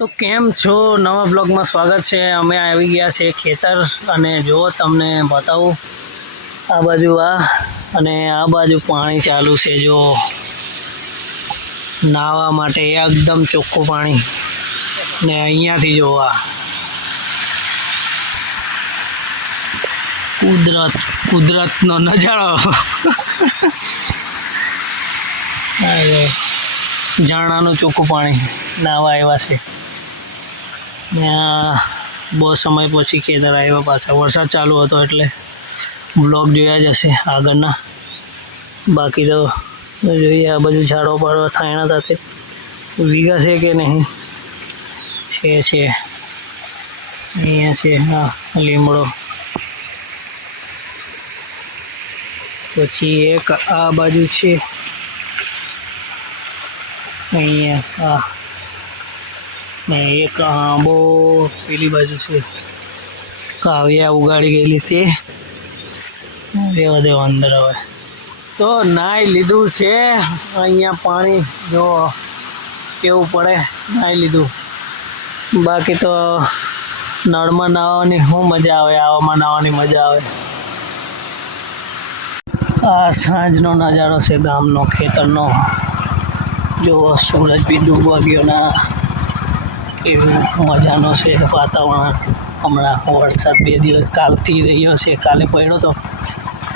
તો કેમ છો? નવા બ્લોગમાં સ્વાગત છે। અમે આવી ગયા છે ખેતર અને જો તમને બતાવું આ બાજુ અને આ બાજુ પાણી ચાલુ છે। જો નાહવા માટે એકદમ ચોખ્ખું પાણી ને અહીંયાથી જો કુદરતનો નજારો ઝરણાનું ચોખ્ખું પાણી નાહવા આવ્યા છે। બહુ સમય પછી ખેતર આવ્યા પાછા વરસાદ ચાલુ હતો એટલે બ્લોગ જોયા જ હશે આગળના। બાકી તો જોઈએ આ બધું ઝાડો પાડો થાયણા સાથે વીઘા છે કે નહીં છે અહીંયા છે હા લીમડો, પછી એક આ બાજુ છે અહીંયા ને એક આંબો પેલી બાજુ છે કાવ્યા ઉગાડી ગયેલી તે રેવા દેવા અંદર। હવે તો નાહી લીધું છે અહીંયા પાણી જો કેવું પડે નાહી લીધું। બાકી તો નળમાં નાહવાની શું મજા આવે, આવામાં નાહવાની મજા આવે। આ સાંજનો નજારો છે ગામનો ખેતરનો। જો સૂરજ બી ડૂબવા ગયો ના કેવું મજાનો છે વાતાવરણ। હમણાં વરસાદ 2 દિવસ કાલથી રહ્યો છે, કાલે પડ્યો તો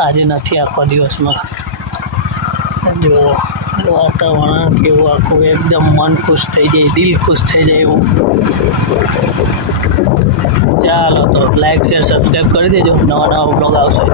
આજે નથી આખો દિવસમાં। જો વાતાવરણ કેવું આખું એકદમ મન ખુશ થઈ જાય, દિલ ખુશ થઈ જાય એવું। ચાલો તો લાઈક શેર સબસ્ક્રાઈબ કરી દેજો, નવા બ્લોગ આવશે।